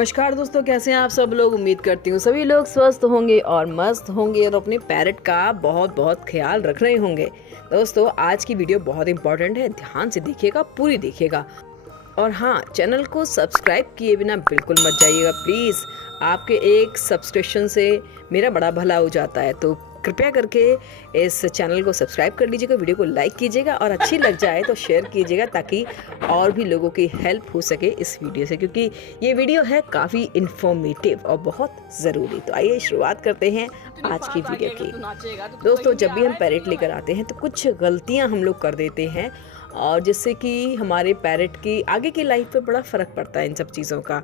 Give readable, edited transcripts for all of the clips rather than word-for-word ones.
नमस्कार दोस्तों, कैसे हैं आप सब लोग। उम्मीद करती हूँ सभी लोग स्वस्थ होंगे और मस्त होंगे और अपने पैरेट का बहुत बहुत ख्याल रख रहे होंगे। दोस्तों, आज की वीडियो बहुत इंपॉर्टेंट है, ध्यान से देखिएगा, पूरी देखिएगा। और हाँ, चैनल को सब्सक्राइब किए बिना बिल्कुल मत जाइएगा प्लीज़। आपके एक सब्सक्रिप्शन से मेरा बड़ा भला हो जाता है, तो कृपया करके इस चैनल को सब्सक्राइब कर लीजिएगा, वीडियो को लाइक कीजिएगा और अच्छी लग जाए तो शेयर कीजिएगा, ताकि और भी लोगों की हेल्प हो सके इस वीडियो से, क्योंकि ये वीडियो है काफ़ी इन्फॉर्मेटिव और बहुत ज़रूरी। तो आइए शुरुआत करते हैं आज की वीडियो की। दोस्तों, जब भी हम पैरेट लेकर आते हैं तो कुछ गलतियाँ हम लोग कर देते हैं, और जिससे कि हमारे पैरेट की आगे की लाइफ पे बड़ा फ़र्क पड़ता है इन सब चीज़ों का।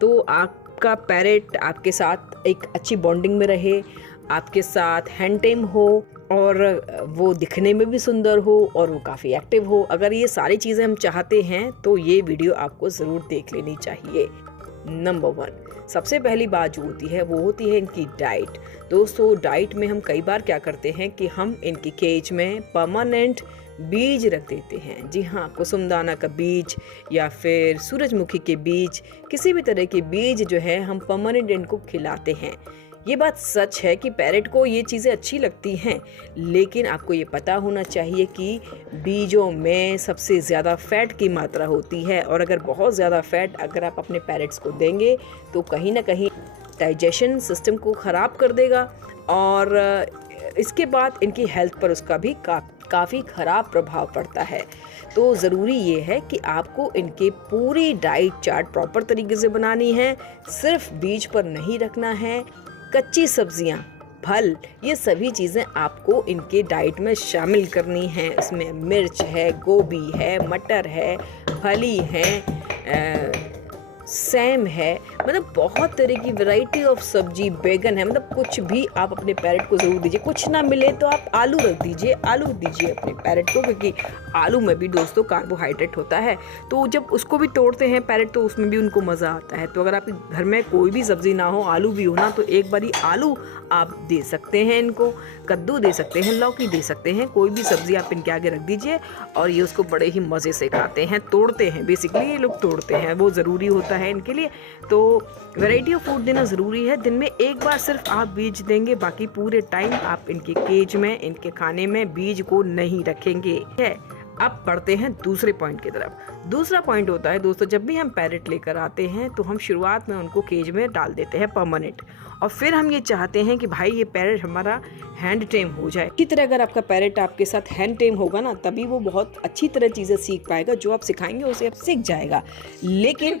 तो आपका पैरेट आपके साथ एक अच्छी बॉन्डिंग में रहे, आपके साथ हैंड टेम हो और वो दिखने में भी सुंदर हो और वो काफ़ी एक्टिव हो। अगर ये सारी चीज़ें हम चाहते हैं तो ये वीडियो आपको ज़रूर देख लेनी चाहिए। नंबर 1, सबसे पहली बात जो होती है वो होती है इनकी डाइट। दोस्तों, डाइट में हम कई बार क्या करते हैं कि हम इनकी केज में परमानेंट बीज रख देते हैं। जी हाँ, कुसुमदाना का बीज या फिर सूरजमुखी के बीज, किसी भी तरह के बीज जो है हम परमानेंट इनको खिलाते हैं। ये बात सच है कि पैरेट को ये चीज़ें अच्छी लगती हैं, लेकिन आपको ये पता होना चाहिए कि बीजों में सबसे ज़्यादा फ़ैट की मात्रा होती है, और अगर बहुत ज़्यादा फ़ैट अगर आप अपने पैरेट्स को देंगे तो कहीं ना कहीं डाइजेशन सिस्टम को ख़राब कर देगा, और इसके बाद इनकी हेल्थ पर उसका भी काफ़ी ख़राब प्रभाव पड़ता है। तो ज़रूरी ये है कि आपको इनके पूरी डाइट चार्ट प्रॉपर तरीके से बनानी है। सिर्फ बीज पर नहीं रखना है, कच्ची सब्जियां, फल, ये सभी चीज़ें आपको इनके डाइट में शामिल करनी हैं। इसमें मिर्च है, गोभी है, मटर है, फली है, सेम है, मतलब बहुत तरह की वैरायटी ऑफ सब्जी, बैगन है, मतलब कुछ भी आप अपने पैरेट को ज़रूर दीजिए। कुछ ना मिले तो आप आलू रख दीजिए, आलू दीजिए अपने पैरेट को, क्योंकि आलू में भी दोस्तों कार्बोहाइड्रेट होता है। तो जब उसको भी तोड़ते हैं पैरेट तो उसमें भी उनको मज़ा आता है। तो अगर आपके घर में कोई भी सब्ज़ी ना हो, आलू भी हो ना, तो एक बारी आलू आप दे सकते हैं इनको, कद्दू दे सकते हैं, लौकी दे सकते हैं, कोई भी सब्ज़ी आप इनके आगे रख दीजिए और ये उसको बड़े ही मज़े से खाते हैं, तोड़ते हैं। बेसिकली ये लोग तोड़ते हैं, वो ज़रूरी होता है इनके लिए। तो वैरायटी ऑफ फूड देना ज़रूरी है। दिन में एक बार सिर्फ आप बीज देंगे, बाकी पूरे टाइम आप इनके केज में, इनके खाने में बीज को नहीं रखेंगे। है, अब बढ़ते हैं दूसरे पॉइंट की तरफ। दूसरा पॉइंट होता है दोस्तों, जब भी हम पैरेट लेकर आते हैं तो हम शुरुआत में उनको केज में डाल देते हैं परमानेंट, और फिर हम ये चाहते हैं कि भाई ये पैरेट हमारा हैंड टेम हो जाए। इसी तरह अगर आपका पैरेट आपके साथ हैंड टेम होगा ना, तभी वो बहुत अच्छी तरह चीज़ें सीख पाएगा। जो आप सिखाएंगे उसे आप सीख जाएगा। लेकिन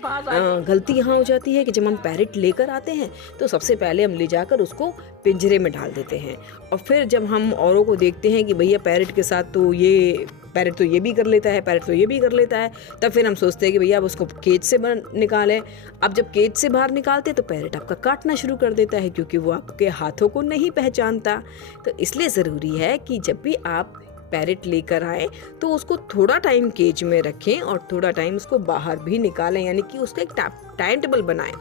गलती यहाँ हो जाती है कि जब हम पैरेट लेकर आते हैं तो सबसे पहले हम ले जाकर उसको पिंजरे में डाल देते हैं, और फिर जब हम औरों को देखते हैं कि भैया पैरेट के साथ तो ये पैरेट तो ये भी कर लेता है, पैरेट तो ये भी कर लेता है, तब फिर हम सोचते हैं कि भैया अब उसको केज से निकालें। अब जब केज से बाहर निकालते तो पैरेट आपका काटना शुरू कर देता है, क्योंकि वो आपके हाथों को नहीं पहचानता। तो इसलिए ज़रूरी है कि जब भी आप पैरेट लेकर आए तो उसको थोड़ा टाइम केज में रखें और थोड़ा टाइम उसको बाहर भी निकालें, यानी कि उसका एक टाइम टेबल बनाएं।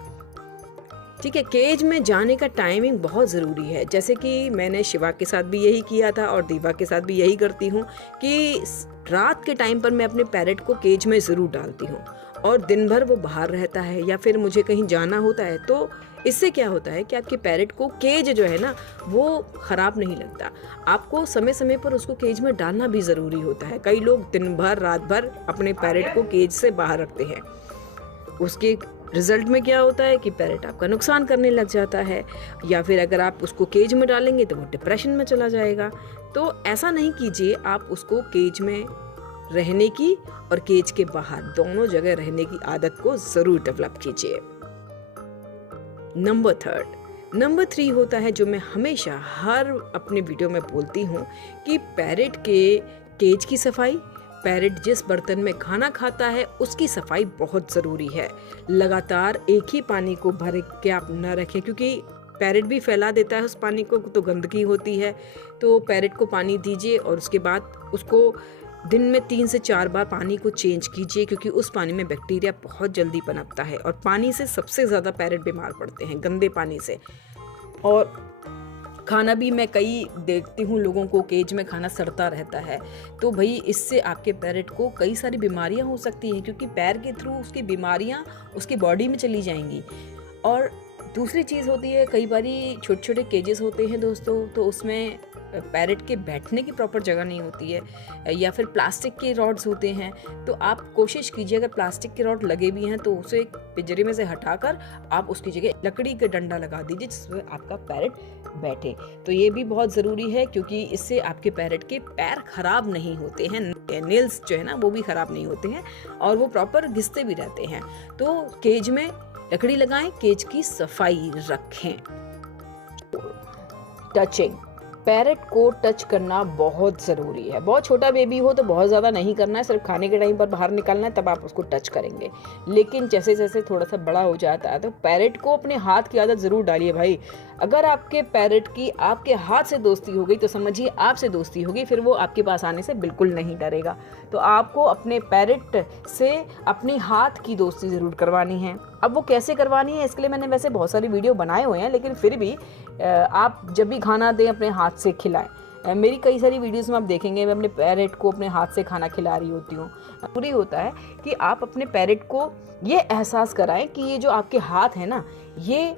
ठीक है, केज में जाने का टाइमिंग बहुत ज़रूरी है। जैसे कि मैंने शिवा के साथ भी यही किया था और दीवा के साथ भी यही करती हूँ कि रात के टाइम पर मैं अपने पैरेट को केज में ज़रूर डालती हूँ, और दिन भर वो बाहर रहता है या फिर मुझे कहीं जाना होता है। तो इससे क्या होता है कि आपके पैरेट को केज जो है ना वो ख़राब नहीं लगता। आपको समय समय पर उसको केज में डालना भी ज़रूरी होता है। कई लोग दिन भर रात भर अपने पैरेट को केज से बाहर रखते हैं, उसके रिजल्ट में क्या होता है कि पैरेट आपका नुकसान करने लग जाता है, या फिर अगर आप उसको केज में डालेंगे तो वो डिप्रेशन में चला जाएगा। तो ऐसा नहीं कीजिए, आप उसको केज में रहने की और केज के बाहर दोनों जगह रहने की आदत को ज़रूर डेवलप कीजिए। नंबर 3 होता है, जो मैं हमेशा हर अपने वीडियो में बोलती हूँ, कि पैरेट के केज की सफाई, पैरेट जिस बर्तन में खाना खाता है उसकी सफाई बहुत ज़रूरी है। लगातार एक ही पानी को भर के आप न रखें, क्योंकि पैरेट भी फैला देता है उस पानी को, तो गंदगी होती है। तो पैरेट को पानी दीजिए और उसके बाद उसको दिन में 3 से 4 बार पानी को चेंज कीजिए, क्योंकि उस पानी में बैक्टीरिया बहुत जल्दी पनपता है, और पानी से सबसे ज़्यादा पैरेट बीमार पड़ते हैं, गंदे पानी से। और खाना भी मैं कई देखती हूँ लोगों को केज में खाना सड़ता रहता है, तो भाई इससे आपके पैरेट को कई सारी बीमारियाँ हो सकती हैं, क्योंकि पैर के थ्रू उसकी बीमारियाँ उसकी बॉडी में चली जाएंगी। और दूसरी चीज़ होती है, कई बारी छोटे छोटे केजेस होते हैं दोस्तों, तो उसमें पैरेट के बैठने की प्रॉपर जगह नहीं होती है, या फिर प्लास्टिक के रॉड्स होते हैं। तो आप कोशिश कीजिए, अगर प्लास्टिक के रॉड लगे भी हैं तो उसे पिंजरे में से हटाकर आप उसकी जगह लकड़ी का डंडा लगा दीजिए जिसमें आपका पैरेट बैठे। तो ये भी बहुत ज़रूरी है, क्योंकि इससे आपके पैरेट के पैर खराब नहीं होते हैं, नेल्स जो है ना वो भी खराब नहीं होते हैं और वो प्रॉपर घिसते भी रहते हैं। तो केज में लकड़ी लगाएं, केज की सफाई रखें। टचिंग, पैरेट को टच करना बहुत ज़रूरी है। बहुत छोटा बेबी हो तो बहुत ज़्यादा नहीं करना है, सिर्फ खाने के टाइम पर बाहर निकालना है, तब आप उसको टच करेंगे। लेकिन जैसे जैसे थोड़ा सा बड़ा हो जाता है तो पैरेट को अपने हाथ की आदत ज़रूर डालिए भाई। अगर आपके पैरेट की आपके हाथ से दोस्ती हो गई तो समझिए आपसे दोस्ती होगी, फिर वो आपके पास आने से बिल्कुल नहीं डरेगा। तो आपको अपने पैरेट से अपने हाथ की दोस्ती ज़रूर करवानी है। अब वो कैसे करवानी है, इसके लिए मैंने वैसे बहुत सारी वीडियो बनाए हुए हैं, लेकिन फिर भी आप जब भी खाना दें अपने हाथ से खिलाएं। मेरी कई सारी वीडियोस में आप देखेंगे मैं अपने पैरेट को अपने हाथ से खाना खिला रही होती हूँ। पूरी होता है कि आप अपने पैरेट को ये एहसास कराएं कि ये जो आपके हाथ है ना, ये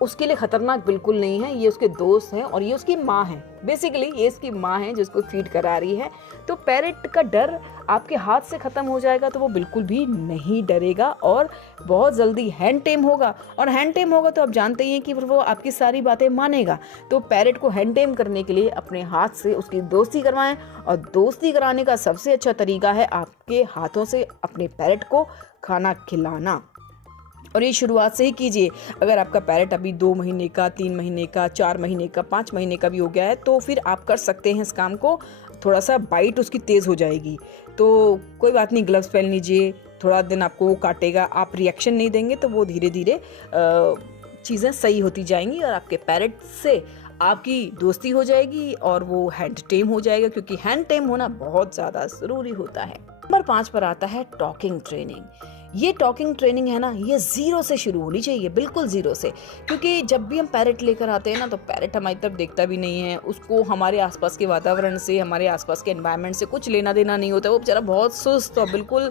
उसके लिए खतरनाक बिल्कुल नहीं है, ये उसके दोस्त हैं और ये उसकी माँ है। बेसिकली ये इसकी माँ है जो उसको फीड करा रही है। तो पैरेट का डर आपके हाथ से ख़त्म हो जाएगा तो वो बिल्कुल भी नहीं डरेगा और बहुत जल्दी हैंड टेम होगा। और हैंड टेम होगा तो आप जानते ही हैं कि वो आपकी सारी बातें मानेगा। तो पैरेट को हैंड टेम करने के लिए अपने हाथ से उसकी दोस्ती करवाएं, और दोस्ती कराने का सबसे अच्छा तरीका है आपके हाथों से अपने पैरेट को खाना खिलाना। और ये शुरुआत से ही कीजिए। अगर आपका पैरेट अभी 2 महीने का, 3 महीने का, 4 महीने का, 5 महीने का भी हो गया है तो फिर आप कर सकते हैं इस काम को। थोड़ा सा बाइट उसकी तेज़ हो जाएगी तो कोई बात नहीं, ग्लव्स पहन लीजिए। थोड़ा दिन आपको वो काटेगा, आप रिएक्शन नहीं देंगे तो वो धीरे धीरे चीज़ें सही होती जाएंगी और आपके पैरेट से आपकी दोस्ती हो जाएगी और वो हैंड टेम हो जाएगा, क्योंकि हैंड टेम होना बहुत ज़्यादा ज़रूरी होता है। नंबर 5 पर आता है टॉकिंग ट्रेनिंग। ये टॉकिंग ट्रेनिंग है ना, ये ज़ीरो से शुरू होनी चाहिए, बिल्कुल ज़ीरो से। क्योंकि जब भी हम पैरेट लेकर आते हैं ना तो पैरेट हमारी तरफ देखता भी नहीं है, उसको हमारे आसपास के वातावरण से, हमारे आसपास के एनवायरनमेंट से कुछ लेना देना नहीं होता। वो बेचारा बहुत सुस्त और बिल्कुल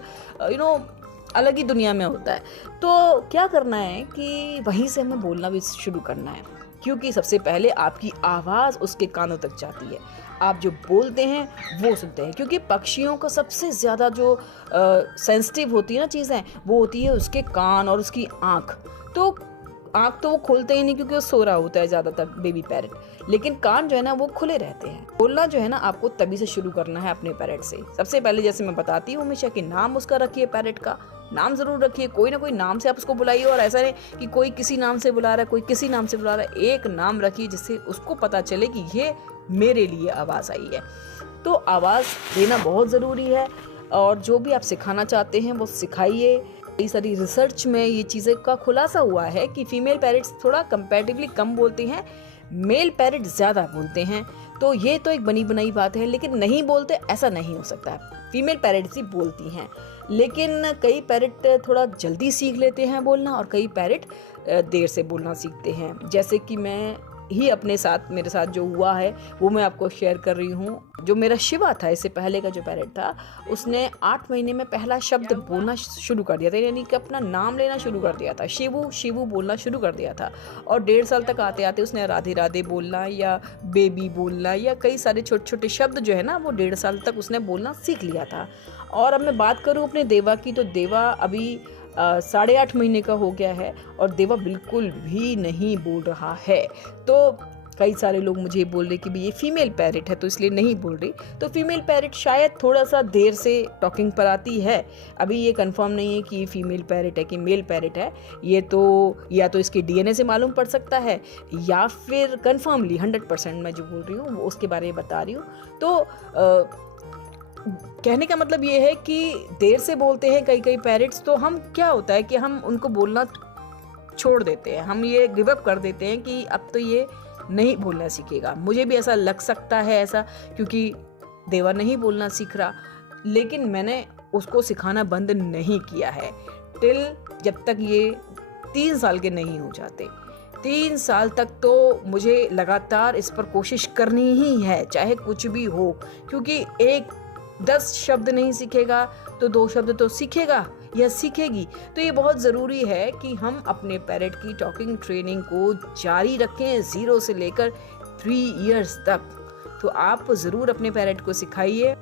अलग ही दुनिया में होता है। तो क्या करना है कि वहीं से हमें बोलना भी शुरू करना है, क्योंकि सबसे पहले आपकी आवाज़ उसके कानों तक जाती है। आप जो बोलते हैं वो सुनते हैं, क्योंकि पक्षियों का सबसे ज़्यादा जो सेंसिटिव होती है ना चीज़ें, वो होती है उसके कान और उसकी आँख। तो आँख तो वो खोलते ही नहीं क्योंकि वो सो रहा होता है ज़्यादातर बेबी पैरेट, लेकिन कान जो है ना वो खुले रहते हैं। बोलना जो है ना आपको तभी से शुरू करना है अपने पैरेट से। सबसे पहले जैसे मैं बताती हूँ हमेशा कि नाम उसका रखिए, पैरेट का नाम ज़रूर रखिए। कोई ना कोई नाम से आप उसको बुलाइए, और ऐसा नहीं कि कोई किसी नाम से बुला रहा है, कोई किसी नाम से बुला रहा है। एक नाम रखिए जिससे उसको पता चले कि ये मेरे लिए आवाज़ आई है। तो आवाज़ देना बहुत ज़रूरी है, और जो भी आप सिखाना चाहते हैं वो सिखाइए। कई सारी रिसर्च में ये चीज़ें का खुलासा हुआ है कि फीमेल पैरेट्स थोड़ा कंपैरेटिवली कम बोलती हैं, मेल पैरेट ज़्यादा बोलते हैं। तो ये तो एक बनी बनाई बात है, लेकिन नहीं बोलते ऐसा नहीं हो सकता। फीमेल पैरेट्स ही बोलती हैं, लेकिन कई पैरेट थोड़ा जल्दी सीख लेते हैं बोलना और कई पैरेट देर से बोलना सीखते हैं। जैसे कि मैं ही अपने साथ, मेरे साथ जो हुआ है वो मैं आपको शेयर कर रही हूँ। जो मेरा शिवा था, इससे पहले का जो पैरेट था, उसने 8 महीने में पहला शब्द बोलना शुरू कर दिया था, यानी कि अपना नाम लेना शुरू कर दिया था। शिवू शिवू बोलना शुरू कर दिया था। और 1.5 साल तक आते आते उसने राधे राधे बोलना या बेबी बोलना या कई सारे छोटे छोटे शब्द जो है ना वो 1.5 साल तक उसने बोलना सीख लिया था। और अब मैं बात करूँ अपने देवा की, तो देवा अभी 8.5 महीने का हो गया है और देवा बिल्कुल भी नहीं बोल रहा है। तो कई सारे लोग मुझे बोल रहे कि भी ये फीमेल पैरेट है तो इसलिए नहीं बोल रही। तो फीमेल पैरेट शायद थोड़ा सा देर से टॉकिंग पर आती है। अभी ये कंफर्म नहीं है कि ये फीमेल पैरेट है कि मेल पैरेट है। ये तो या तो इसके डीएनए से मालूम पड़ सकता है, या फिर कंफर्मली 100% मैं जो बोल रही हूँ उसके बारे में बता रही हूँ। तो कहने का मतलब ये है कि देर से बोलते हैं कई पैरेट्स। तो हम क्या होता है कि हम उनको बोलना छोड़ देते हैं, हम ये गिव अप कर देते हैं कि अब तो ये नहीं बोलना सीखेगा। मुझे भी ऐसा लग सकता है ऐसा, क्योंकि देवा नहीं बोलना सीख रहा, लेकिन मैंने उसको सिखाना बंद नहीं किया है टिल जब तक ये 3 साल के नहीं हो जाते। 3 साल तक तो मुझे लगातार इस पर कोशिश करनी ही है, चाहे कुछ भी हो। क्योंकि 10 शब्द नहीं सीखेगा तो 2 शब्द तो सीखेगा, या सीखेगी। तो ये बहुत ज़रूरी है कि हम अपने पैरेट की टॉकिंग ट्रेनिंग को जारी रखें 0 से लेकर 3 इयर्स तक। तो आप ज़रूर अपने पैरेट को सिखाइए।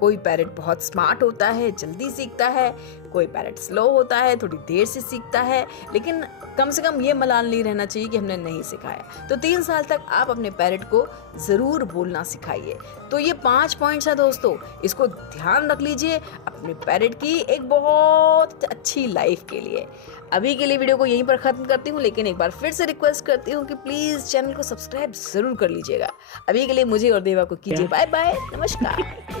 कोई पैरेट बहुत स्मार्ट होता है, जल्दी सीखता है, कोई पैरेट स्लो होता है, थोड़ी देर से सीखता है, लेकिन कम से कम ये मलाल नहीं रहना चाहिए कि हमने नहीं सिखाया। तो 3 साल तक आप अपने पैरेट को ज़रूर बोलना सिखाइए। तो ये 5 पॉइंट्स हैं दोस्तों, इसको ध्यान रख लीजिए अपने पैरेट की एक बहुत अच्छी लाइफ के लिए। अभी के लिए वीडियो को यहीं पर ख़त्म करती हूँ, लेकिन एक बार फिर से रिक्वेस्ट करती हूँ कि प्लीज़ चैनल को सब्सक्राइब ज़रूर कर लीजिएगा। अभी के लिए मुझे और देवा को कीजिए बाय बाय, नमस्कार।